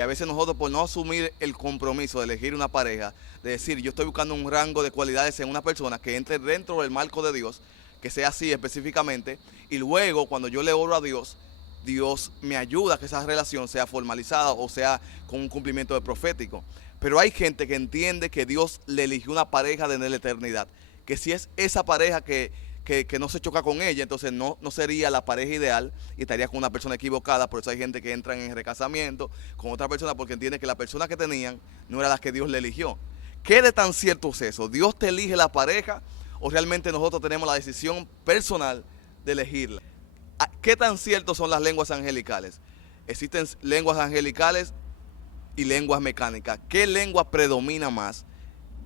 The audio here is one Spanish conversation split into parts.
A veces nosotros por no asumir el compromiso de elegir una pareja, de decir yo estoy buscando un rango de cualidades en una persona que entre dentro del marco de Dios, que sea así específicamente, y luego cuando yo le oro a Dios, Dios me ayuda a que esa relación sea formalizada o sea con un cumplimiento de profético. Pero hay gente que entiende que Dios le eligió una pareja de la eternidad, que si es esa pareja que no se choca con ella, entonces no sería la pareja ideal y estaría con una persona equivocada. Por eso hay gente que entra en recasamiento con otra persona porque entiende que la persona que tenían no era la que Dios le eligió. ¿Qué de tan cierto es eso? ¿Dios te elige la pareja o realmente nosotros tenemos la decisión personal de elegirla? ¿Qué tan ciertos son las lenguas angelicales? Existen lenguas angelicales y lenguas mecánicas. ¿Qué lengua predomina más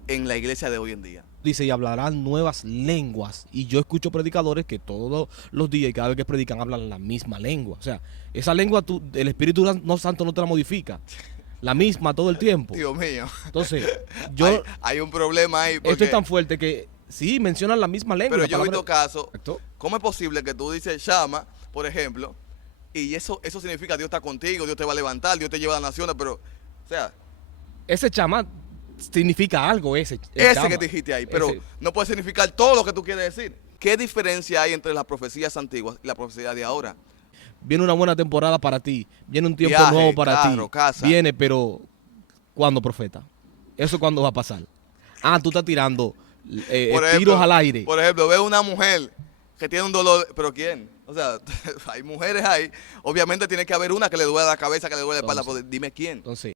en la iglesia de hoy en día? Dice, y hablarán nuevas lenguas. Y yo escucho predicadores que todos los días y cada vez que predican hablan la misma lengua. O sea, esa lengua el Espíritu Santo no te la modifica. La misma todo el tiempo. Dios mío. Entonces, yo hay un problema ahí. esto es tan fuerte que sí, mencionan la misma lengua. Pero yo he visto casos. Exacto. ¿Cómo es posible que tú dices Shama, por ejemplo, y eso significa Dios está contigo, Dios te va a levantar, Dios te lleva a las naciones, pero, o sea, ese chama significa algo, ese que te dijiste ahí, pero ese no puede significar todo lo que tú quieres decir. ¿Qué diferencia hay entre las profecías antiguas y la profecía de ahora? Viene una buena temporada para ti, viene un tiempo Viaje, nuevo para carro, ti. casa. Viene, pero ¿cuándo, profeta? ¿Eso cuándo va a pasar? Ah, tú estás tirando tiros al aire. Por ejemplo, veo una mujer que tiene un dolor, pero ¿quién? O sea, hay mujeres ahí. Obviamente tiene que haber una que le duele la cabeza, que le duele la espalda, pero dime quién. Entonces,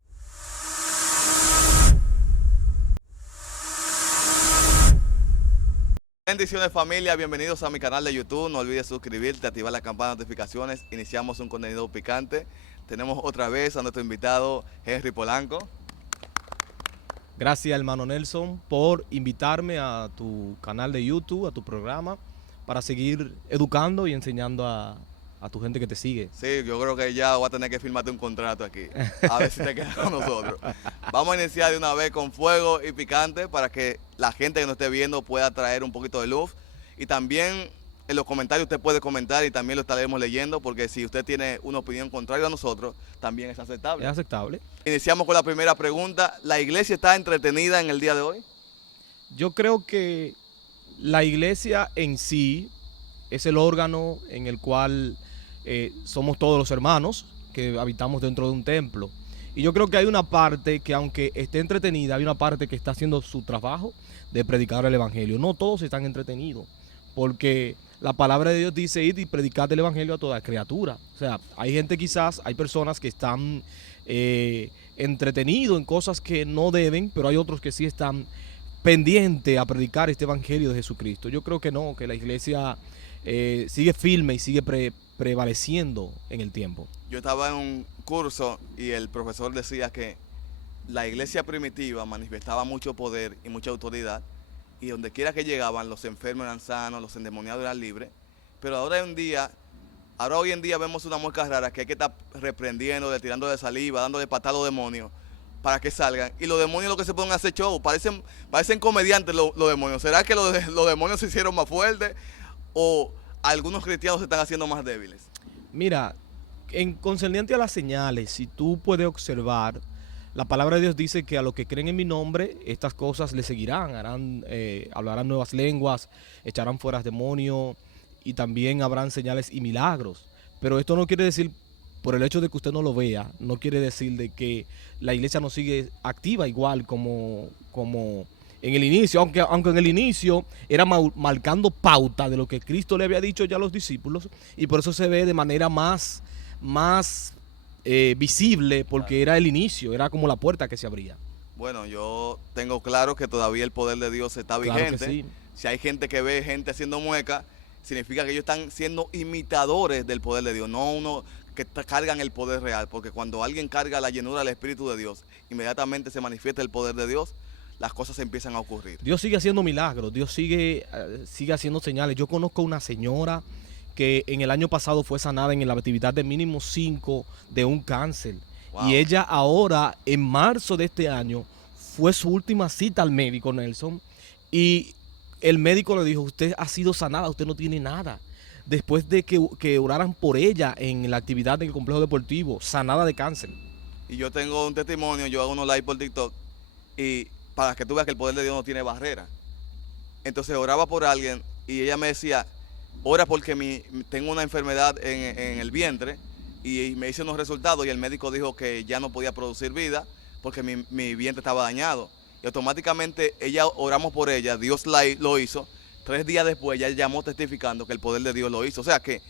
bendiciones familia, bienvenidos a mi canal de YouTube. No olvides suscribirte, activar la campana de notificaciones. Iniciamos un contenido picante. Tenemos otra vez a nuestro invitado Henry Polanco. gracias, hermano Nelson, por invitarme a tu canal de YouTube, a tu programa, para seguir educando y enseñando a tu gente que te sigue. Sí, yo creo que ya voy a tener que firmarte un contrato aquí. A ver si te quedas con nosotros. Vamos a iniciar de una vez con fuego y picante para que la gente que nos esté viendo pueda traer un poquito de luz. Y también en los comentarios usted puede comentar y también lo estaremos leyendo, porque si usted tiene una opinión contraria a nosotros, también es aceptable. ¿Es aceptable? Iniciamos con la primera pregunta. ¿La iglesia está entretenida en el día de hoy? Yo creo que la iglesia en sí es el órgano en el cual somos todos los hermanos que habitamos dentro de un templo. Y yo creo que hay una parte que, aunque esté entretenida, hay una parte que está haciendo su trabajo de predicar el evangelio. No todos están entretenidos, porque la palabra de Dios dice: id y predicad el evangelio a toda criatura. O sea, hay gente, quizás, hay personas que están entretenidos en cosas que no deben, pero hay otros que sí están pendientes a predicar este evangelio de Jesucristo. Yo creo que no, que la iglesia sigue firme y sigue prevaleciendo en el tiempo. Yo estaba en un curso y el profesor decía que la iglesia primitiva manifestaba mucho poder y mucha autoridad, y donde quiera que llegaban, los enfermos eran sanos, los endemoniados eran libres. Pero ahora hoy en día vemos una muesca rara que hay que estar reprendiendo, tirando de saliva, dándole patada a los demonios para que salgan. Y los demonios lo que se ponen a hacer show, parecen comediantes los demonios. ¿Será que los demonios se hicieron más fuertes o algunos cristianos se están haciendo más débiles? Mira, en concerniente a las señales, si tú puedes observar, la palabra de Dios dice que a los que creen en mi nombre, estas cosas les seguirán, hablarán nuevas lenguas, echarán fuera demonios y también habrán señales y milagros. Pero esto no quiere decir, por el hecho de que usted no lo vea, no quiere decir de que la iglesia no sigue activa igual como en el inicio, aunque en el inicio era marcando pauta de lo que Cristo le había dicho ya a los discípulos, y por eso se ve de manera más visible, porque era el inicio, era como la puerta que se abría. Bueno, yo tengo claro que todavía el poder de Dios está vigente. Claro que sí. Si hay gente que ve gente haciendo muecas, significa que ellos están siendo imitadores del poder de Dios, no uno que cargan el poder real, porque cuando alguien carga la llenura del Espíritu de Dios, inmediatamente se manifiesta el poder de Dios, las cosas empiezan a ocurrir. Dios sigue haciendo milagros, Dios sigue haciendo señales. Yo conozco una señora que en el año pasado fue sanada en la actividad de mínimo 5 de un cáncer. Wow. Y ella ahora, en marzo de este año, fue su última cita al médico, Nelson, y el médico le dijo: usted ha sido sanada, usted no tiene nada. Después de que oraran por ella en la actividad del complejo deportivo, sanada de cáncer. Y yo tengo un testimonio, yo hago unos live por TikTok y para que tú veas que el poder de Dios no tiene barrera. Entonces oraba por alguien y ella me decía, ora porque tengo una enfermedad en el vientre y me hice unos resultados y el médico dijo que ya no podía producir vida porque mi vientre estaba dañado. Y automáticamente oramos por ella, Dios lo hizo. 3 días después ella llamó testificando que el poder de Dios lo hizo. O sea que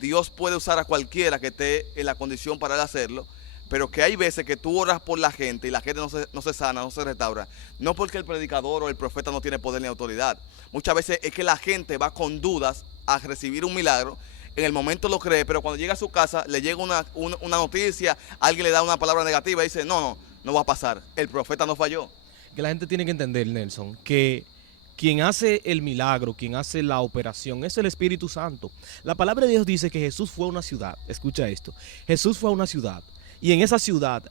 Dios puede usar a cualquiera que esté en la condición para él hacerlo, pero que hay veces que tú oras por la gente y la gente no se sana, no se restaura. No porque el predicador o el profeta no tiene poder ni autoridad. Muchas veces es que la gente va con dudas a recibir un milagro. En el momento lo cree, pero cuando llega a su casa le llega una noticia, alguien le da una palabra negativa y dice, no va a pasar. El profeta no falló. Que la gente tiene que entender, Nelson, que quien hace el milagro, quien hace la operación es el Espíritu Santo. La palabra de Dios dice que Jesús fue a una ciudad. Escucha esto. Jesús fue a una ciudad y en esa ciudad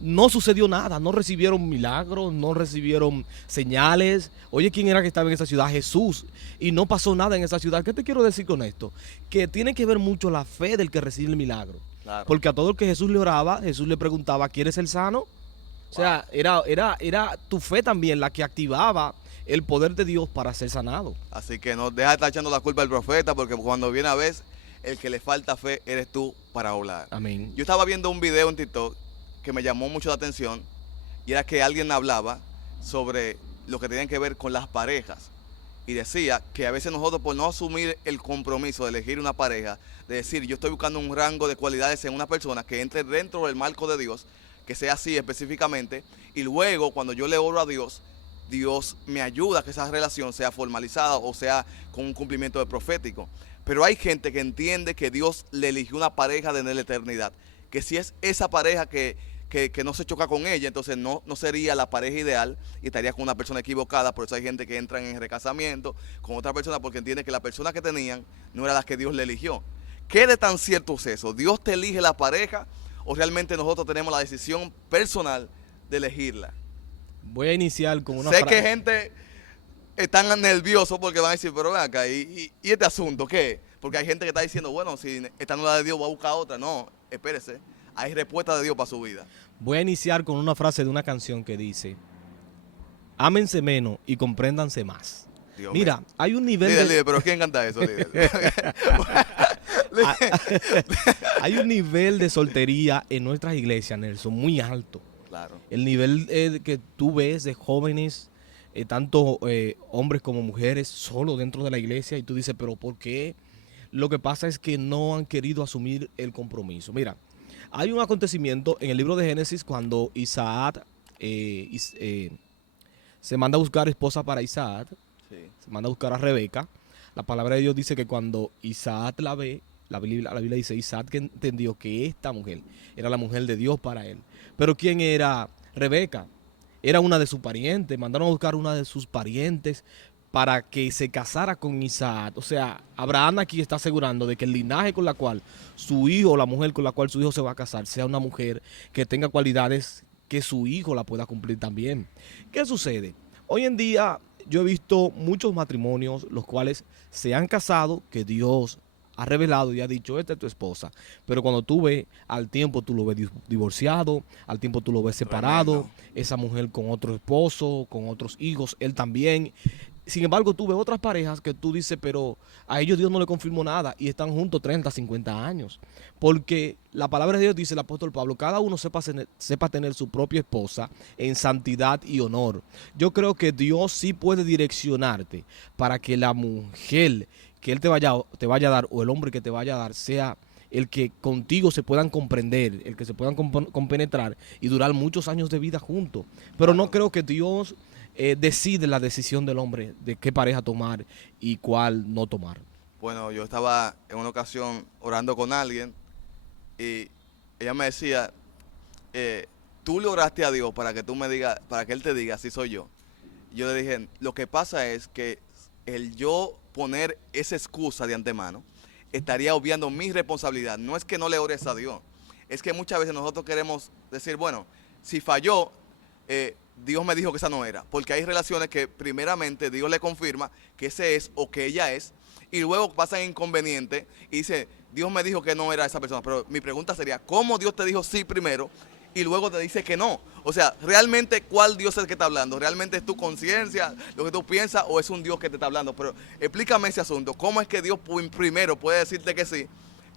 no sucedió nada, no recibieron milagros, no recibieron señales. Oye, ¿quién era que estaba en esa ciudad? Jesús. Y no pasó nada en esa ciudad. ¿Qué te quiero decir con esto? Que tiene que ver mucho la fe del que recibe el milagro. Claro. Porque a todo el que Jesús le oraba, Jesús le preguntaba, ¿quieres ser sano? O sea, era tu fe también la que activaba el poder de Dios para ser sanado. Así que no deja de estar echando la culpa al profeta, porque cuando viene a ver, el que le falta fe eres tú para hablar. Amén. Yo estaba viendo un video en TikTok que me llamó mucho la atención y era que alguien hablaba sobre lo que tiene que ver con las parejas y decía que a veces nosotros por no asumir el compromiso de elegir una pareja, de decir yo estoy buscando un rango de cualidades en una persona que entre dentro del marco de Dios, que sea así específicamente, y luego cuando yo le oro a Dios, Dios me ayuda a que esa relación sea formalizada o sea con un cumplimiento de profético. Pero hay gente que entiende que Dios le eligió una pareja de la eternidad, que si es esa pareja que no se choca con ella, entonces no sería la pareja ideal y estaría con una persona equivocada. Por eso hay gente que entra en recasamiento con otra persona porque entiende que la persona que tenían no era la que Dios le eligió. ¿Qué de tan cierto es eso? ¿Dios te elige la pareja o realmente nosotros tenemos la decisión personal de elegirla? Voy a iniciar con una Sé frase. que gente están nerviosos porque van a decir, pero ven acá, ¿y este asunto qué? Porque hay gente que está diciendo, bueno, si esta no es la de Dios, voy a buscar otra. No, espérese, hay respuesta de Dios para su vida. Voy a iniciar con una frase de una canción que dice, ámense menos y compréndanse más. Dios Mira, mío. hay un nivel Líder, pero ¿quién canta eso, líder? hay un nivel de soltería en nuestras iglesias, Nelson, muy alto. Claro. El nivel que tú ves de jóvenes, tanto hombres como mujeres, solo dentro de la iglesia, y tú dices, pero ¿por qué? Lo que pasa es que no han querido asumir el compromiso. Mira, hay un acontecimiento en el libro de Génesis cuando Isaac se manda a buscar esposa para Isaac, Sí. se manda a buscar a Rebeca. La palabra de Dios dice que cuando Isaac la ve, la Biblia dice, Isaac que entendió que esta mujer era la mujer de Dios para él. Pero ¿quién era Rebeca? Era una de sus parientes, mandaron a buscar una de sus parientes para que se casara con Isaac. O sea, Abraham aquí está asegurando de que el linaje con la cual su hijo, o la mujer con la cual su hijo se va a casar, sea una mujer que tenga cualidades que su hijo la pueda cumplir también. ¿Qué sucede? Hoy en día yo he visto muchos matrimonios los cuales se han casado, que Dios ha revelado y ha dicho, esta es tu esposa. Pero cuando tú ves, al tiempo tú lo ves divorciado, al tiempo tú lo ves separado, Tremendo. esa mujer con otro esposo, con otros hijos, él también. Sin embargo, tú ves otras parejas que tú dices, pero a ellos Dios no le confirmó nada y están juntos 30, 50 años. Porque la palabra de Dios dice, el apóstol Pablo, cada uno sepa tener su propia esposa en santidad y honor. Yo creo que Dios sí puede direccionarte para que la mujer que Él te vaya a dar o el hombre que te vaya a dar sea el que contigo se puedan comprender, el que se puedan compenetrar y durar muchos años de vida juntos. Pero no creo que Dios decide la decisión del hombre de qué pareja tomar y cuál no tomar. Bueno, yo estaba en una ocasión orando con alguien y ella me decía, tú le oraste a Dios para que tú me digas, para que Él te diga, así soy yo. Y yo le dije, lo que pasa es que el yo poner esa excusa de antemano estaría obviando mi responsabilidad. No es que no le ores a Dios, es que muchas veces nosotros queremos decir, bueno, si falló, Dios me dijo que esa no era, porque hay relaciones que primeramente Dios le confirma que ese es o que ella es, y luego pasan inconvenientes y dice, Dios me dijo que no era esa persona. Pero mi pregunta sería, ¿cómo Dios te dijo sí primero y luego te dice que no. O sea, realmente, ¿cuál Dios es el que está hablando? ¿Realmente es tu conciencia, lo que tú piensas, o es un Dios que te está hablando? Pero explícame ese asunto. ¿Cómo es que Dios primero puede decirte que sí,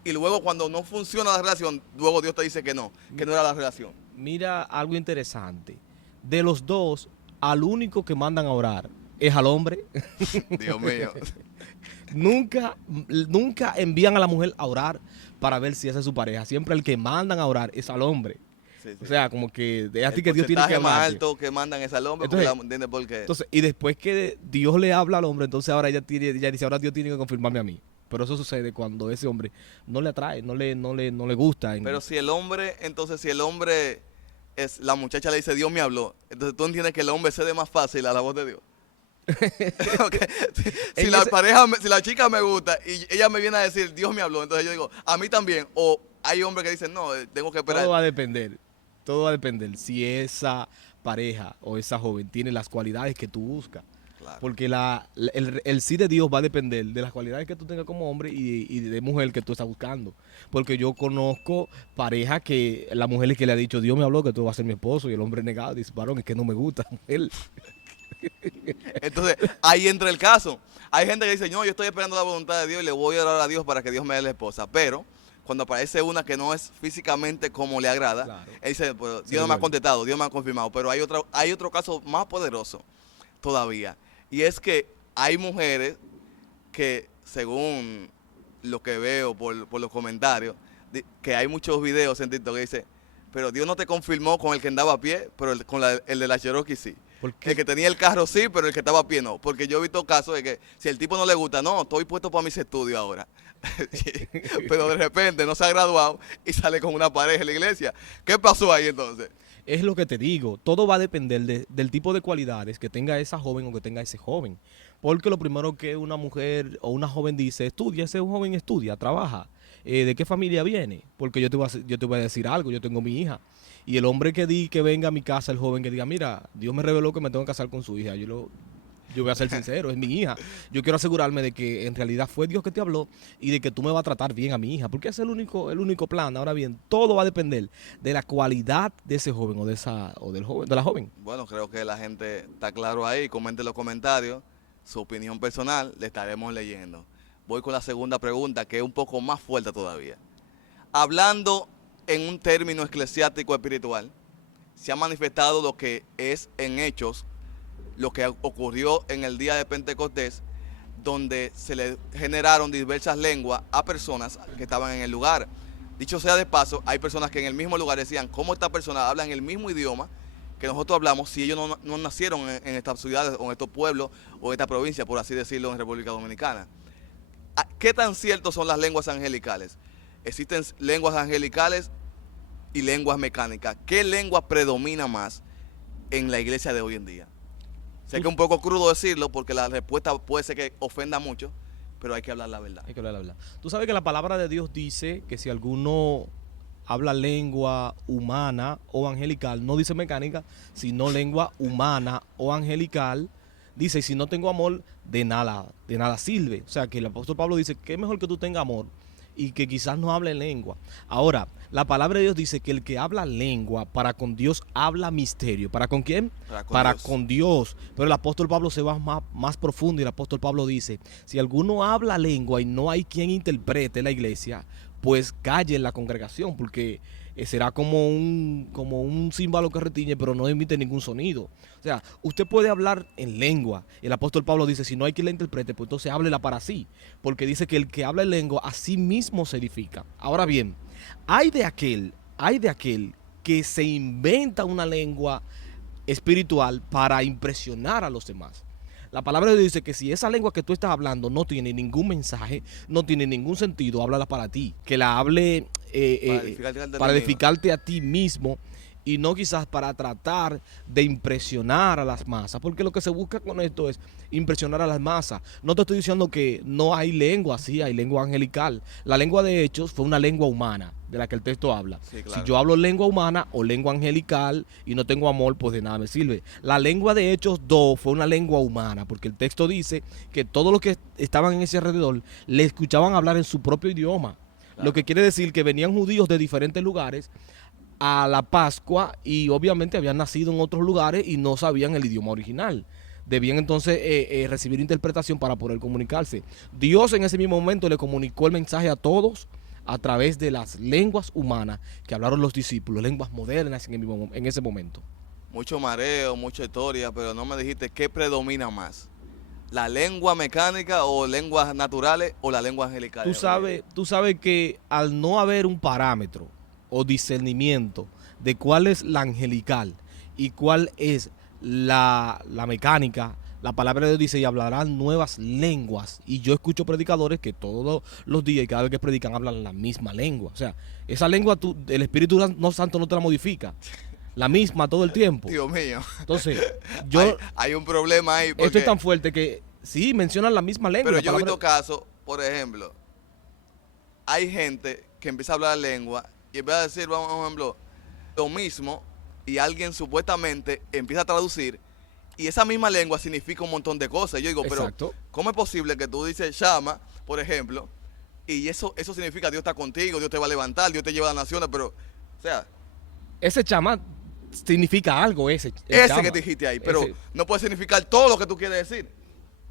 y luego cuando no funciona la relación, luego Dios te dice que no era la relación? Mira algo interesante. De los dos, al único que mandan a orar es al hombre. Dios mío. Nunca envían a la mujer a orar para ver si esa es su pareja. Siempre el que mandan a orar es al hombre. Sí, sí. O sea, como que es a ti El que Dios tiene que porcentaje más hablarte. alto que mandan es al hombre, Entonces, ¿entiendes por qué? Entonces, y después que Dios le habla al hombre, entonces ahora ella dice, ahora Dios tiene que confirmarme a mí. Pero eso sucede cuando ese hombre no le atrae, no le gusta. Pero si el hombre, entonces si el hombre la muchacha le dice, Dios me habló, entonces tú entiendes que el hombre cede más fácil a la voz de Dios. Ok. Si la pareja, si la chica me gusta y ella me viene a decir, Dios me habló, entonces yo digo, a mí también. O hay hombres que dicen, no, tengo que esperar. Todo va a depender si esa pareja o esa joven tiene las cualidades que tú buscas. Claro. Porque el sí de Dios va a depender de las cualidades que tú tengas como hombre y de mujer que tú estás buscando. Porque yo conozco parejas que la mujer es que le ha dicho, Dios me habló que tú vas a ser mi esposo, y el hombre negado dice, varón, es que no me gusta, mujer. Entonces, ahí entra el caso. Hay gente que dice, no, yo estoy esperando la voluntad de Dios y le voy a orar a Dios para que Dios me dé la esposa. Pero cuando aparece una que no es físicamente como le agrada, Claro. él dice, pues, Dios no me ha contestado, Dios me ha confirmado. Pero hay otro caso más poderoso todavía. Y es que hay mujeres que, según lo que veo por los comentarios, que hay muchos videos en TikTok que dice, pero Dios no te confirmó con el que andaba a pie, pero el de la Cherokee sí. El que tenía el carro sí, pero el que estaba a pie no. Porque yo he visto casos de que si el tipo no le gusta, no, estoy puesto para mis estudios ahora. Pero de repente no se ha graduado y sale con una pareja en la iglesia. ¿Qué pasó ahí entonces? Es lo que te digo, todo va a depender del tipo de cualidades que tenga esa joven o que tenga ese joven. Porque lo primero que una mujer o una joven dice, estudia, ese joven estudia, trabaja. ¿De qué familia viene? Porque yo te voy a decir algo, yo tengo mi hija. Y el hombre que venga a mi casa, el joven que diga, mira, Dios me reveló que me tengo que casar con su hija. Yo voy a ser sincero, es mi hija. Yo quiero asegurarme de que en realidad fue Dios que te habló y de que tú me vas a tratar bien a mi hija, porque es el único plan. Ahora bien, todo va a depender de la cualidad de ese joven o de la joven. Bueno, creo que la gente está claro ahí. Comente en los comentarios su opinión personal, le estaremos leyendo. Voy con la segunda pregunta, que es un poco más fuerte todavía. Hablando en un término eclesiástico espiritual, se ha manifestado lo que es en hechos, lo que ocurrió en el día de Pentecostés, donde se le generaron diversas lenguas a personas que estaban en el lugar. Dicho sea de paso, hay personas que en el mismo lugar decían, ¿cómo esta persona habla en el mismo idioma que nosotros hablamos si ellos no nacieron en estas ciudades o en estos pueblos o en esta provincia, por así decirlo, en República Dominicana? ¿Qué tan ciertos son las lenguas angelicales? Existen lenguas angelicales y lenguas mecánicas. ¿Qué lengua predomina más en la iglesia de hoy en día? Sé que es un poco crudo decirlo porque la respuesta puede ser que ofenda mucho, pero hay que hablar la verdad. Hay que hablar la verdad. Tú sabes que la palabra de Dios dice que si alguno habla lengua humana o angelical, no dice mecánica, sino lengua humana o angelical, dice, si no tengo amor, de nada sirve. O sea, que el apóstol Pablo dice que es mejor que tú tengas amor y que quizás no hable lengua. Ahora, la palabra de Dios dice que el que habla lengua, para con Dios habla misterio. ¿Para con quién? Para con Dios. Pero el apóstol Pablo se va más profundo y el apóstol Pablo dice, si alguno habla lengua y no hay quien interprete en la iglesia, pues calle en la congregación, porque será como un címbalo que retiñe, pero no emite ningún sonido. O sea, usted puede hablar en lengua. El apóstol Pablo dice, si no hay quien la interprete, pues entonces háblela para sí. Porque dice que el que habla en lengua, a sí mismo se edifica. Ahora bien, hay de aquel que se inventa una lengua espiritual para impresionar a los demás. La palabra de Dios dice que si esa lengua que tú estás hablando no tiene ningún mensaje, no tiene ningún sentido, háblala para ti. Que la hable para edificarte a ti mismo y no quizás para tratar de impresionar a las masas. Porque lo que se busca con esto es impresionar a las masas. No te estoy diciendo que no hay lengua, sí, hay lengua angelical. La lengua de Hechos fue una lengua humana de la que el texto habla. Sí, claro. Si yo hablo lengua humana o lengua angelical y no tengo amor, pues de nada me sirve. La lengua de Hechos 2 fue una lengua humana, porque el texto dice que todos los que estaban en ese alrededor le escuchaban hablar en su propio idioma. Claro. Lo que quiere decir que venían judíos de diferentes lugares a la Pascua y obviamente habían nacido en otros lugares y no sabían el idioma original. Debían entonces recibir interpretación para poder comunicarse. Dios en ese mismo momento le comunicó el mensaje a todos a través de las lenguas humanas que hablaron los discípulos, lenguas modernas en ese momento. Mucho mareo, mucha historia, pero no me dijiste qué predomina más. ¿La lengua mecánica o lenguas naturales o la lengua angelical? Tú sabes que al no haber un parámetro o discernimiento de cuál es la angelical y cuál es la mecánica, la palabra de Dios dice, y hablarán nuevas lenguas. Y yo escucho predicadores que todos los días y cada vez que predican hablan la misma lengua. O sea, esa lengua el Espíritu Santo no te la modifica. La misma todo el tiempo. Dios mío. Entonces, hay un problema ahí. Esto es tan fuerte que sí, mencionan la misma lengua. Pero yo he visto casos, por ejemplo, hay gente que empieza a hablar lengua y empieza a decir, vamos, por ejemplo, lo mismo, y alguien supuestamente empieza a traducir, y esa misma lengua significa un montón de cosas. Yo digo, exacto, pero ¿cómo es posible que tú dices Shama, por ejemplo, y eso significa Dios está contigo, Dios te va a levantar, Dios te lleva a las naciones, pero, o sea... Ese Chama significa algo, ese Chama, que dijiste ahí, pero no puede significar todo lo que tú quieres decir.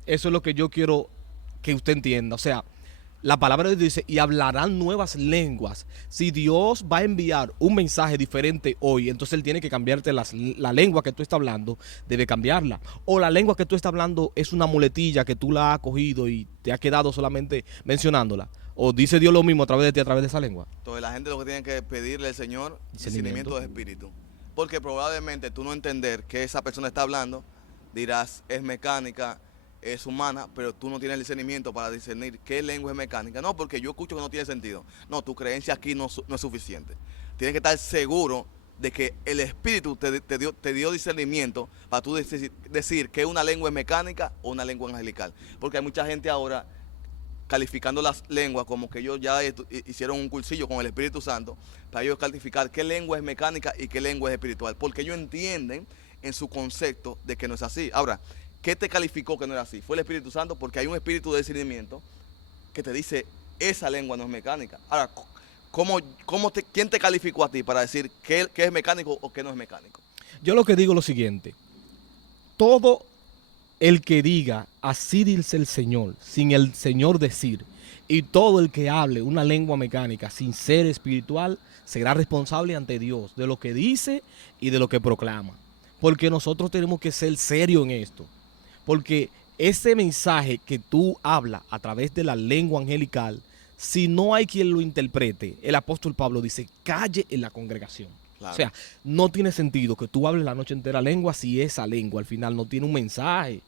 Eso es lo que yo quiero que usted entienda. O sea, la palabra de Dios dice, y hablarán nuevas lenguas. Si Dios va a enviar un mensaje diferente hoy, entonces Él tiene que cambiarte la lengua que tú estás hablando, debe cambiarla. O la lengua que tú estás hablando es una muletilla que tú la has cogido y te ha quedado solamente mencionándola. O dice Dios lo mismo a través de ti, a través de esa lengua. Entonces la gente lo que tiene que pedirle al Señor es discernimiento de espíritu. Porque probablemente tú no entender que esa persona está hablando, dirás, es mecánica, es humana, pero tú no tienes el discernimiento para discernir qué lengua es mecánica. No, porque yo escucho que no tiene sentido. No, tu creencia aquí no es suficiente. Tienes que estar seguro de que el Espíritu te dio discernimiento para tú decir que una lengua es mecánica o una lengua angelical. Porque hay mucha gente ahora calificando las lenguas como que ellos ya hicieron un cursillo con el Espíritu Santo para ellos calificar qué lengua es mecánica y qué lengua es espiritual. Porque ellos entienden en su concepto de que no es así. Ahora, ¿qué te calificó que no era así? Fue el Espíritu Santo, porque hay un espíritu de discernimiento que te dice, esa lengua no es mecánica. Ahora, ¿quién te calificó a ti para decir qué es mecánico o qué no es mecánico? Yo lo que digo es lo siguiente. Todo el que diga, así dice el Señor, sin el Señor decir, y todo el que hable una lengua mecánica sin ser espiritual, será responsable ante Dios de lo que dice y de lo que proclama. Porque nosotros tenemos que ser serios en esto. Porque ese mensaje que tú hablas a través de la lengua angelical, si no hay quien lo interprete, el apóstol Pablo dice, calle en la congregación. Claro. O sea, no tiene sentido que tú hables la noche entera lengua si esa lengua al final no tiene un mensaje.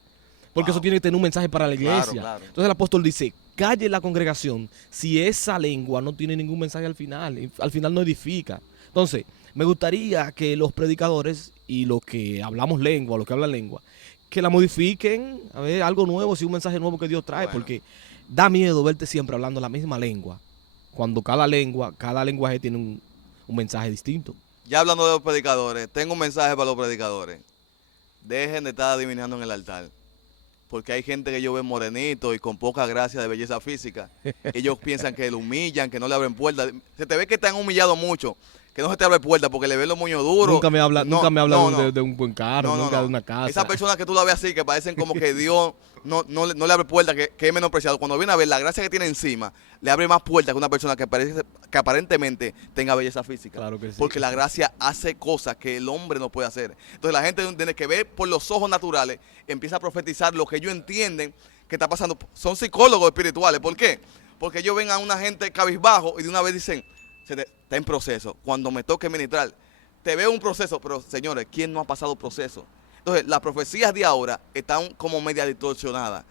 Porque eso tiene que tener un mensaje para la iglesia. Claro, claro. Entonces el apóstol dice, calle en la congregación si esa lengua no tiene ningún mensaje al final no edifica. Entonces, me gustaría que los predicadores y los que hablamos lengua, los que hablan lengua, que la modifiquen, a ver, algo nuevo, si un mensaje nuevo que Dios trae, porque da miedo verte siempre hablando la misma lengua, cuando cada lenguaje tiene un mensaje distinto. Ya hablando de los predicadores, tengo un mensaje para los predicadores. Dejen de estar adivinando en el altar. Porque hay gente que yo veo morenito y con poca gracia de belleza física. Ellos piensan que lo humillan, que no le abren puertas. Se te ve que te han humillado mucho, que no se te abre puerta porque le ven los moños duros. Nunca me habla de un buen carro, nunca de una casa. Esas personas que tú la ves así, que parecen como que Dios no le abre puertas, que es menospreciado. Cuando viene a ver la gracia que tiene encima, le abre más puertas que una persona que aparentemente tenga belleza física. Claro que sí. Porque la gracia hace cosas que el hombre no puede hacer. Entonces la gente tiene que ver por los ojos naturales, empieza a profetizar lo que ellos entienden que está pasando. Son psicólogos espirituales. ¿Por qué? Porque ellos ven a una gente cabizbajo y de una vez dicen, está en proceso. Cuando me toque ministrar, te veo un proceso, pero señores, ¿quién no ha pasado proceso? Entonces, las profecías de ahora están como media distorsionadas.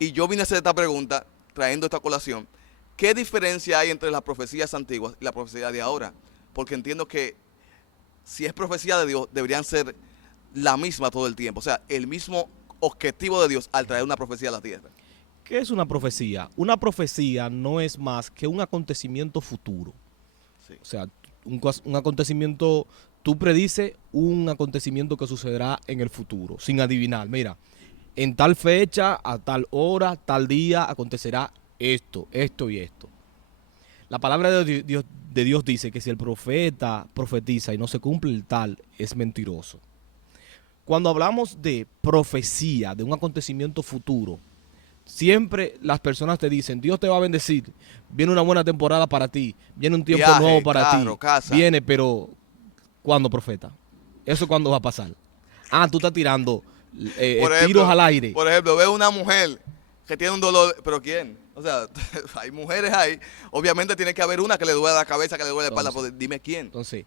Y yo vine a hacer esta pregunta, trayendo esta colación. ¿Qué diferencia hay entre las profecías antiguas y la profecía de ahora? Porque entiendo que si es profecía de Dios, deberían ser la misma todo el tiempo. O sea, el mismo objetivo de Dios al traer una profecía a la tierra. ¿Qué es una profecía? Una profecía no es más que un acontecimiento futuro. Sí. O sea, un acontecimiento, tú predices un acontecimiento que sucederá en el futuro, sin adivinar. Mira, en tal fecha, a tal hora, tal día, acontecerá esto, esto y esto. La palabra de Dios dice que si el profeta profetiza y no se cumple el tal, es mentiroso. Cuando hablamos de profecía, de un acontecimiento futuro, siempre las personas te dicen, Dios te va a bendecir, viene una buena temporada para ti, viene un tiempo Viaje, nuevo para carro, ti, casa. viene, pero ¿cuándo, profeta? ¿Eso cuándo va a pasar? Ah, tú estás tirando tiros al aire. Por ejemplo, veo una mujer que tiene un dolor, ¿pero quién? O sea, hay mujeres ahí, obviamente tiene que haber una que le duele la cabeza, que le duele la espalda, Entonces, pero dime quién. Entonces,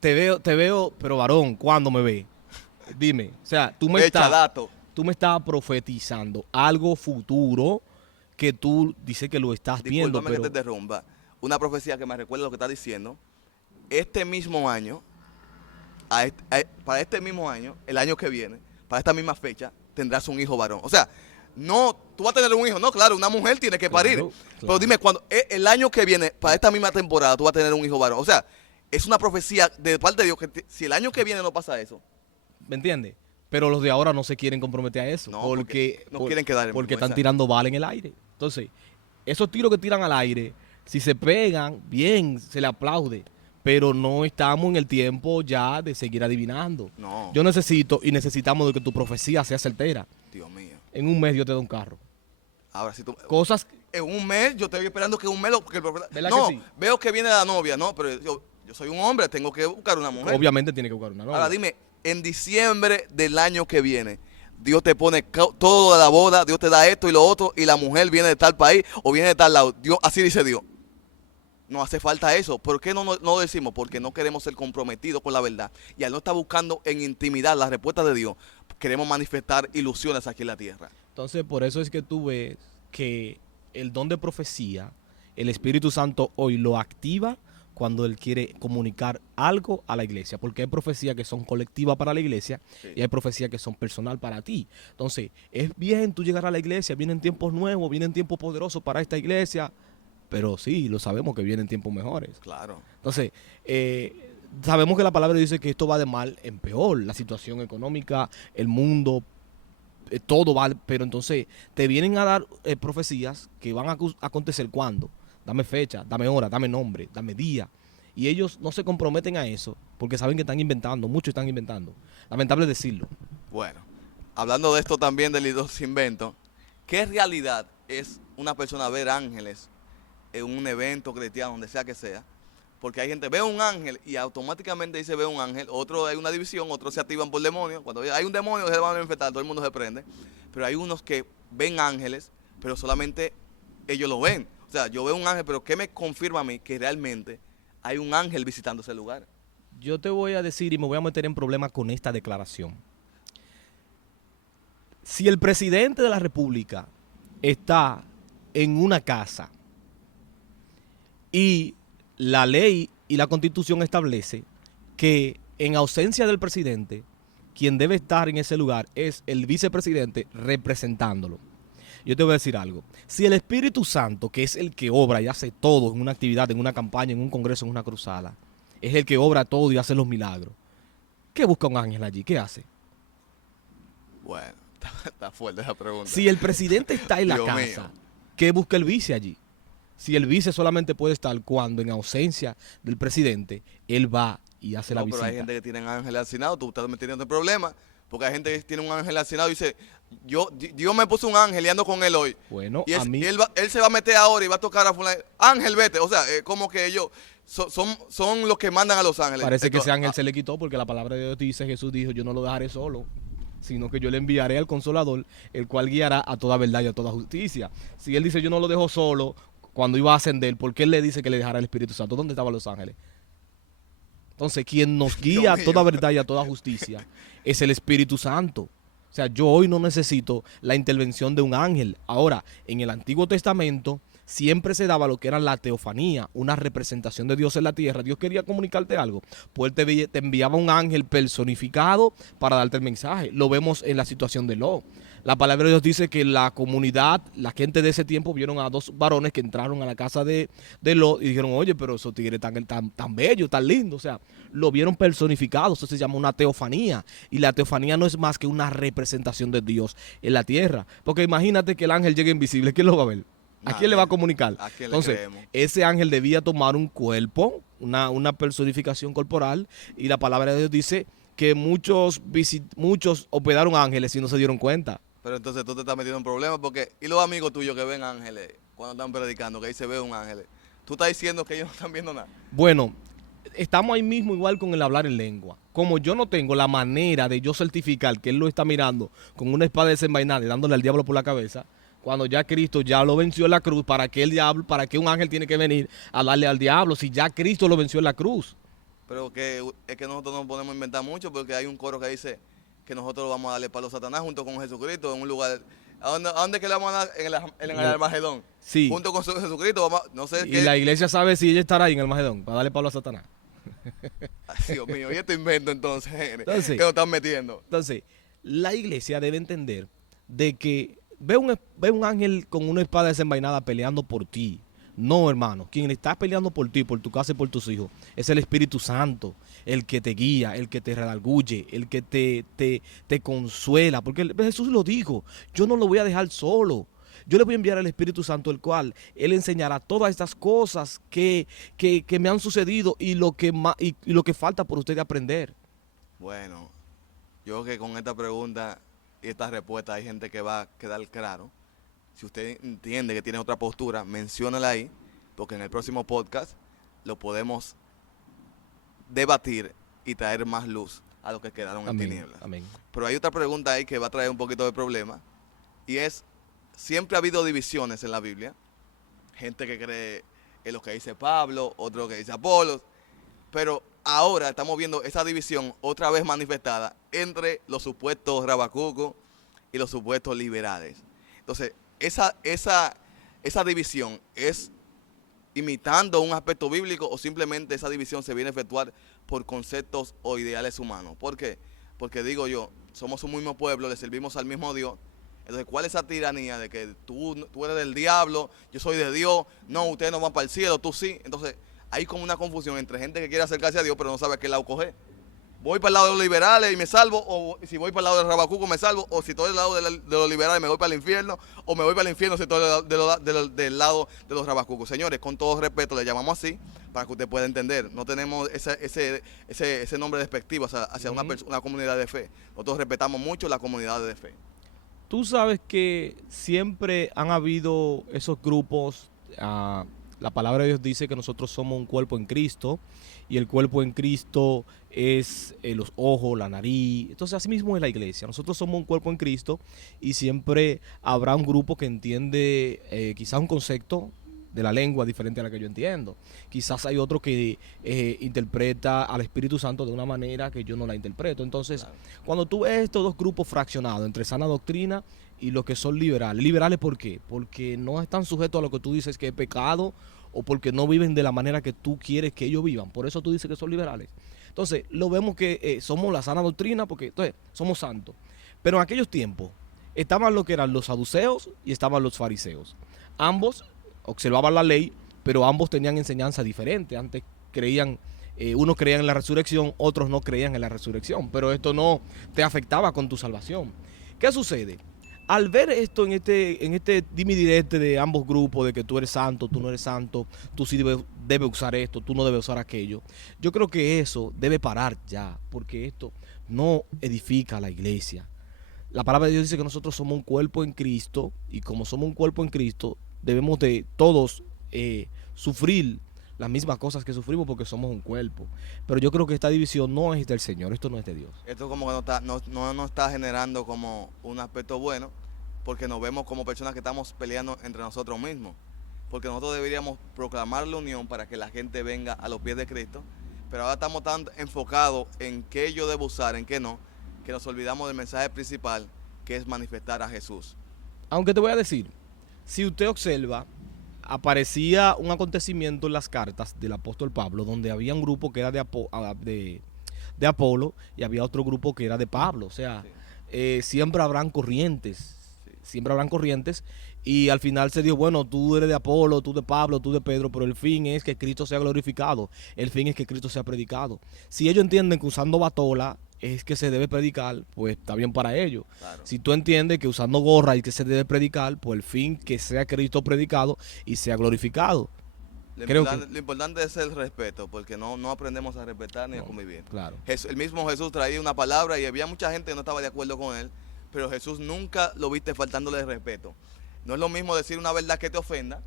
te veo, pero varón, ¿cuándo me ve? Dime, o sea, Fecha, dato. tú me estás profetizando algo futuro que tú dices que lo estás viendo, Discúlpame que te interrumpa. Una profecía que me recuerda lo que estás diciendo. Este mismo año, para este mismo año, el año que viene, para esta misma fecha, tendrás un hijo varón. O sea, no, tú vas a tener un hijo, no, claro, una mujer tiene que parir. Claro. Pero dime, cuando el año que viene, para esta misma temporada, tú vas a tener un hijo varón. O sea, es una profecía de parte de Dios que si el año que viene no pasa eso, ¿me entiendes? Pero los de ahora no se quieren comprometer a eso. No, porque no quieren quedar en porque están vergüenza. tirando bala en el aire. Entonces, esos tiros que tiran al aire, si se pegan, bien, se le aplaude. Pero no estamos en el tiempo ya de seguir adivinando. No. Yo necesito y necesitamos de que tu profecía sea certera. Dios mío. En un mes Dios te da un carro. Ahora, si tú... Cosas, En un mes, yo estoy esperando que un mes... Porque el profeta, ¿verdad no, que sí? veo que viene la novia, no, pero yo soy un hombre, tengo que buscar una mujer. obviamente tiene que buscar una novia. Ahora dime, en diciembre del año que viene, Dios te pone todo de la boda, Dios te da esto y lo otro, y la mujer viene de tal país o viene de tal lado. Dios, así dice Dios. No hace falta eso. ¿Por qué no lo decimos? Porque no queremos ser comprometidos con la verdad. Y al no estar buscando en intimidad la respuesta de Dios, queremos manifestar ilusiones aquí en la tierra. Entonces, por eso es que tú ves que el don de profecía, el Espíritu Santo hoy lo activa cuando Él quiere comunicar algo a la iglesia. Porque hay profecías que son colectivas para la iglesia Sí. y hay profecías que son personal para ti. Entonces, es bien tú llegar a la iglesia, vienen tiempos nuevos, vienen tiempos poderosos para esta iglesia, pero sí, lo sabemos que vienen tiempos mejores. Claro. Entonces, sabemos que la palabra dice que esto va de mal en peor, la situación económica, el mundo, todo va, pero entonces te vienen a dar profecías que van a acontecer cuando, dame fecha, dame hora, dame nombre, dame día, y ellos no se comprometen a eso porque saben que están inventando, muchos están inventando, lamentable decirlo. Bueno, hablando de esto también de los inventos, ¿qué realidad es una persona ver ángeles en un evento cristiano, donde sea que sea? Porque hay gente, ve un ángel y automáticamente dice ve un ángel, otro hay una división, otros se activan por demonios. Cuando hay un demonio se van a manifestar, todo el mundo se prende. Pero hay unos que ven ángeles, pero solamente ellos lo ven. O sea, yo veo un ángel, pero ¿qué me confirma a mí que realmente hay un ángel visitando ese lugar? Yo te voy a decir y me voy a meter en problemas con esta declaración. Si el presidente de la República está en una casa y la ley y la Constitución establece que en ausencia del presidente, quien debe estar en ese lugar es el vicepresidente representándolo. Yo te voy a decir algo. Si el Espíritu Santo, que es el que obra y hace todo en una actividad, en una campaña, en un congreso, en una cruzada, es el que obra todo y hace los milagros, ¿qué busca un ángel allí? ¿Qué hace? Bueno, está fuerte esa pregunta. Si el presidente está en la Dios casa, mío. ¿qué busca el vice allí? Si el vice solamente puede estar cuando en ausencia del presidente, él va y hace la No, pero visita. hay gente que tiene ángeles asignados, tú estás metiendo en problema, porque hay gente que tiene un ángel asignado y dice, Dios me puso un ángel y ando con él hoy. Bueno, Y a mí, él se va a meter ahora y va a tocar a fulano. Ángel, vete. O sea, como que ellos son los que mandan a los ángeles. parece que ese ángel ah, se le quitó porque la palabra de Dios dice, Jesús dijo, yo no lo dejaré solo, sino que yo le enviaré al Consolador, el cual guiará a toda verdad y a toda justicia. Si él dice, yo no lo dejo solo, cuando iba a ascender, ¿por qué él le dice que le dejará el Espíritu Santo? ¿Dónde estaban los ángeles? Entonces, quien nos guía a mío. toda verdad y a toda justicia es el Espíritu Santo. O sea, yo hoy no necesito la intervención de un ángel. Ahora, en el Antiguo Testamento siempre se daba lo que era la teofanía, una representación de Dios en la tierra. Dios quería comunicarte algo, pues él te enviaba un ángel personificado para darte el mensaje. Lo vemos en la situación de Lot. La palabra de Dios dice que la comunidad, la gente de ese tiempo vieron a dos varones que entraron a la casa de Lot y dijeron, oye, pero esos tigres tan bellos, tan lindos. O sea, lo vieron personificado. Eso se llama una teofanía. Y la teofanía no es más que una representación de Dios en la tierra. Porque imagínate que el ángel llegue invisible. ¿Quién lo va a ver? ¿A quién le va a comunicar? ¿A quién le Entonces, creemos? ese ángel debía tomar un cuerpo, una personificación corporal, y la palabra de Dios dice que muchos hospedaron ángeles y no se dieron cuenta. Pero entonces tú te estás metiendo en problemas porque, ¿y los amigos tuyos que ven ángeles cuando están predicando, que ahí se ve un ángel? Tú estás diciendo que ellos no están viendo nada. Bueno, estamos ahí mismo igual con el hablar en lengua. Como yo no tengo la manera de yo certificar que él lo está mirando con una espada desenvainada y dándole al diablo por la cabeza, cuando ya Cristo ya lo venció en la cruz, ¿para qué el diablo, para qué un ángel tiene que venir a darle al diablo si ya Cristo lo venció en la cruz? Pero que es que nosotros no podemos inventar mucho porque hay un coro que dice que nosotros vamos a darle palo a Satanás junto con Jesucristo en un lugar. ¿A dónde es que le vamos a dar? En el Armagedón. Sí. Junto con Jesucristo, no sé Y qué. la iglesia sabe si ella estará ahí en el Magedón para darle palo a Satanás. Ay, Dios mío, y este invento entonces, Entonces, que nos están metiendo. Entonces, la iglesia debe entender de que ve un ángel con una espada desenvainada peleando por ti. No, hermano, quien está peleando por ti, por tu casa y por tus hijos, es el Espíritu Santo, el que te guía, el que te redarguye, el que te consuela. Porque Jesús lo dijo, yo no lo voy a dejar solo. Yo le voy a enviar al Espíritu Santo, el cual Él enseñará todas estas cosas que me han sucedido y lo que falta por usted aprender. Bueno, yo creo que con esta pregunta y esta respuesta hay gente que va a quedar claro. Si usted entiende que tiene otra postura, menciónala ahí, porque en el próximo podcast lo podemos debatir y traer más luz a los que quedaron en tinieblas. Amén. Pero hay otra pregunta ahí que va a traer un poquito de problema, y es, siempre ha habido divisiones en la Biblia, gente que cree en lo que dice Pablo, otro que dice Apolos, pero ahora estamos viendo esa división otra vez manifestada entre los supuestos rabacucos y los supuestos liberales. Entonces, esa división es imitando un aspecto bíblico o simplemente esa división se viene a efectuar por conceptos o ideales humanos. ¿Por qué? Porque digo yo, somos un mismo pueblo, le servimos al mismo Dios. Entonces, ¿cuál es esa tiranía de que tú eres del diablo, yo soy de Dios, no, ustedes no van para el cielo, tú sí? Entonces, hay como una confusión entre gente que quiere acercarse a Dios pero no sabe a qué lado coger. ¿Voy para el lado de los liberales y me salvo? ¿O si voy para el lado del rabacuco me salvo? ¿O si estoy del lado de los liberales me voy para el infierno? ¿O me voy para el infierno si estoy del lado de los rabacucos? Señores, con todo respeto le llamamos así para que usted pueda entender. No tenemos ese nombre despectivo hacia una comunidad de fe. Nosotros respetamos mucho la comunidad de fe. Tú sabes que siempre han habido esos grupos. La palabra de Dios dice que nosotros somos un cuerpo en Cristo y el cuerpo en Cristo es los ojos, la nariz. Entonces así mismo es la iglesia. Nosotros somos un cuerpo en Cristo y siempre habrá un grupo que entiende quizás un concepto de la lengua diferente a la que yo entiendo. Quizás hay otro que interpreta al Espíritu Santo de una manera que yo no la interpreto. Entonces, claro, cuando tú ves estos dos grupos fraccionados entre sana doctrina y los que son liberales. ¿Liberales por qué? Porque no están sujetos a lo que tú dices que es pecado o porque no viven de la manera que tú quieres que ellos vivan. Por eso tú dices que son liberales. Entonces, lo vemos que somos la sana doctrina porque entonces somos santos. Pero en aquellos tiempos estaban lo que eran los saduceos y estaban los fariseos. Ambos observaban la ley, pero ambos tenían enseñanza diferente. Antes creían, unos creían en la resurrección, otros no creían en la resurrección, pero esto no te afectaba con tu salvación. ¿Qué sucede? Al ver esto en este dimidirete de ambos grupos, de que tú eres santo, tú no eres santo, tú sí debes usar esto, tú no debes usar aquello, yo creo que eso debe parar ya, porque esto no edifica a la iglesia. La palabra de Dios dice que nosotros somos un cuerpo en Cristo, y como somos un cuerpo en Cristo, debemos de todos sufrir las mismas cosas que sufrimos porque somos un cuerpo. Pero yo creo que esta división no es del Señor, esto no es de Dios. Esto como que no está generando como un aspecto bueno, porque nos vemos como personas que estamos peleando entre nosotros mismos. Porque nosotros deberíamos proclamar la unión para que la gente venga a los pies de Cristo, pero ahora estamos tan enfocados en qué yo debo usar, en qué no, que nos olvidamos del mensaje principal, que es manifestar a Jesús. Aunque te voy a decir, si usted observa, aparecía un acontecimiento en las cartas del apóstol Pablo, donde había un grupo que era de Apolo y había otro grupo que era de Pablo. O sea, sí, siempre habrán corrientes, sí, siempre habrán corrientes, y al final se dijo, bueno, tú eres de Apolo, tú de Pablo, tú de Pedro, pero el fin es que Cristo sea glorificado, el fin es que Cristo sea predicado. Si ellos entienden que usando batola es que se debe predicar, pues está bien para ellos. Claro. Si tú entiendes que usando gorra y que se debe predicar, pues el fin que sea Cristo predicado y sea glorificado. Creo que, Lo importante es el respeto, porque no aprendemos a respetar ni a no, convivir. claro. El mismo Jesús traía una palabra y había mucha gente que no estaba de acuerdo con él, pero Jesús nunca lo viste faltándole el respeto. No es lo mismo decir una verdad que te ofenda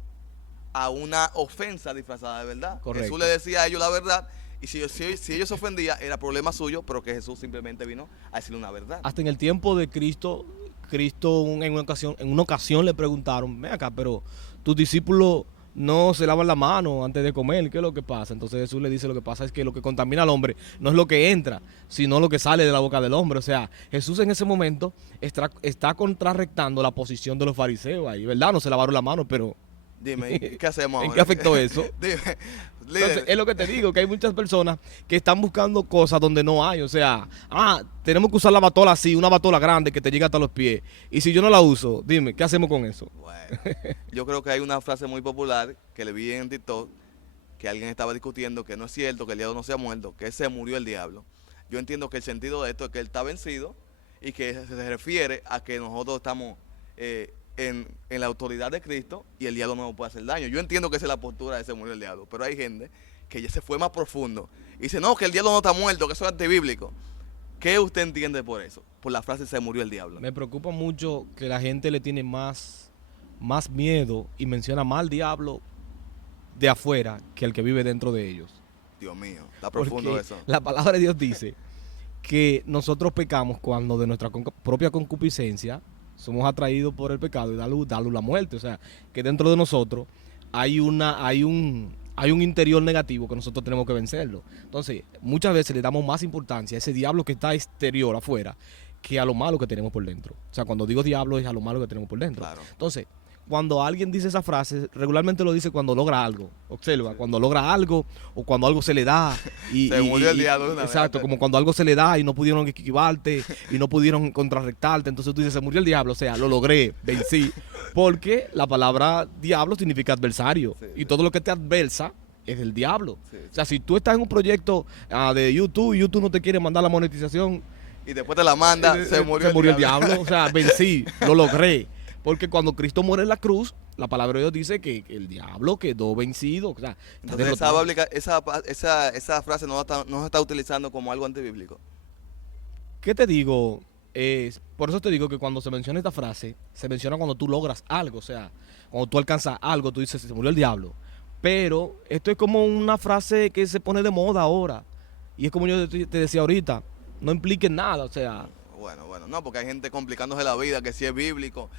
a una ofensa disfrazada de verdad. Correcto. Jesús le decía a ellos la verdad y si ellos se ofendían era problema suyo, pero que Jesús simplemente vino a decirle una verdad. Hasta en el tiempo de Cristo, en una ocasión le preguntaron, ven acá, pero tus discípulos no se lavan la mano antes de comer, ¿qué es lo que pasa? Entonces Jesús le dice, lo que pasa es que lo que contamina al hombre no es lo que entra, sino lo que sale de la boca del hombre. O sea, Jesús en ese momento está contrarrectando la posición de los fariseos ahí, ¿verdad? No se lavaron la mano, pero Dime, ¿y qué hacemos ahora? ¿en qué afectó eso? Dime, Entonces, líder, es lo que te digo, que hay muchas personas que están buscando cosas donde no hay. O sea, tenemos que usar la batola así, una batola grande que te llega hasta los pies. Y si yo no la uso, dime, ¿qué hacemos con eso? bueno, yo creo que hay una frase muy popular que le vi en TikTok, que alguien estaba discutiendo que no es cierto, que el diablo no se ha muerto, que se murió el diablo. Yo entiendo que el sentido de esto es que él está vencido y que se refiere a que nosotros estamos en la autoridad de Cristo y el diablo no nos puede hacer daño. Yo entiendo que esa es la postura de se murió el diablo, pero hay gente que ya se fue más profundo y dice, no, que el diablo no está muerto, que eso es antibíblico. ¿Qué usted entiende por eso? Por la frase se murió el diablo. Me preocupa mucho que la gente le tiene más miedo y menciona más al diablo de afuera que el que vive dentro de ellos. Dios mío, está profundo Porque eso. la palabra de Dios dice que nosotros pecamos cuando de nuestra propia concupiscencia somos atraídos por el pecado y da luz la muerte. O sea, que dentro de nosotros hay un interior negativo que nosotros tenemos que vencerlo. Entonces, muchas veces le damos más importancia a ese diablo que está exterior, afuera, que a lo malo que tenemos por dentro. O sea, cuando digo diablo es a lo malo que tenemos por dentro. Claro. Entonces, cuando alguien dice esa frase, regularmente lo dice cuando logra algo. Observa, cuando logra algo o cuando algo se le da. Se murió el diablo de una vez. Exacto, como cuando algo se le da y no pudieron esquivarte y no pudieron contrarrectarte. Entonces tú dices, se murió el diablo, o sea, lo logré, vencí. Porque la palabra diablo significa adversario. Sí, y sí. todo lo que te adversa es el diablo. Sí, sí. O sea, si tú estás en un proyecto de YouTube y YouTube no te quiere mandar la monetización, Y después te la manda, se murió el diablo. O sea, vencí, lo logré. Porque cuando Cristo muere en la cruz, la palabra de Dios dice que el diablo quedó vencido. O sea, está Entonces derrotado. esa frase no se está utilizando como algo antibíblico. ¿Qué te digo? Por eso te digo que cuando se menciona esta frase, se menciona cuando tú logras algo. O sea, cuando tú alcanzas algo, tú dices, se murió el diablo. Pero esto es como una frase que se pone de moda ahora. Y es como yo te decía ahorita, no implique nada. O sea, Bueno, no, porque hay gente complicándose la vida, que si es bíblico,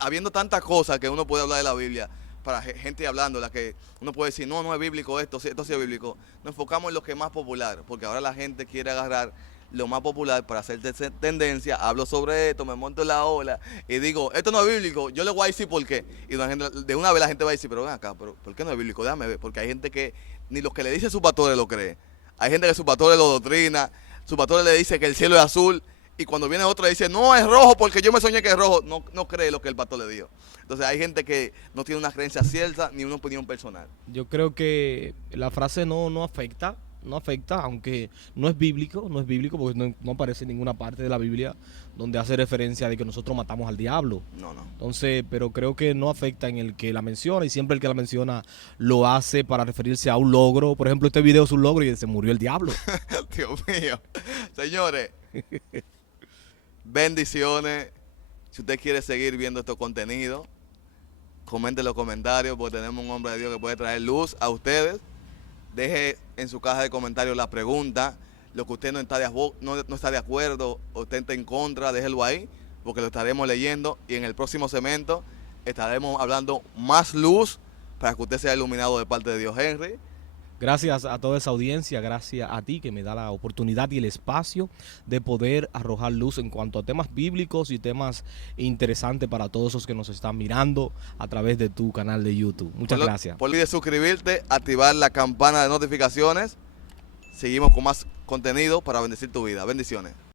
habiendo tantas cosas que uno puede hablar de la Biblia, para gente hablando, la que uno puede decir, no es bíblico esto sí es bíblico. Nos enfocamos en lo que es más popular, porque ahora la gente quiere agarrar lo más popular para hacer tendencia, hablo sobre esto, me monto en la ola y digo, esto no es bíblico, yo le voy a decir por qué. Y de una vez la gente va a decir, pero ven acá, pero ¿por qué no es bíblico? Déjame ver, porque hay gente que ni lo que le dice su pastor lo cree. Hay gente que su pastor lo doctrina, su pastor le dice que el cielo es azul, y cuando viene otro le dice, no, es rojo porque yo me soñé que es rojo. No cree lo que el pastor le dijo. Entonces hay gente que no tiene una creencia cierta ni una opinión personal. yo creo que la frase no afecta, aunque no es bíblico porque no aparece en ninguna parte de la Biblia donde hace referencia de que nosotros matamos al diablo. No. Entonces, pero creo que no afecta en el que la menciona y siempre el que la menciona lo hace para referirse a un logro. Por ejemplo, este video es un logro y se murió el diablo. Dios mío. Señores, bendiciones. Si usted quiere seguir viendo estos contenidos, comente en los comentarios porque tenemos un hombre de Dios que puede traer luz a ustedes. Deje en su caja de comentarios la pregunta, lo que usted no está de acuerdo o usted está en contra, déjelo ahí, porque lo estaremos leyendo y en el próximo segmento estaremos hablando más luz para que usted sea iluminado de parte de Dios. Henry, Gracias a toda esa audiencia, gracias a ti que me da la oportunidad y el espacio de poder arrojar luz en cuanto a temas bíblicos y temas interesantes para todos los que nos están mirando a través de tu canal de YouTube. Muchas gracias. Por olvide suscribirte, activar la campana de notificaciones. Seguimos con más contenido para bendecir tu vida. Bendiciones.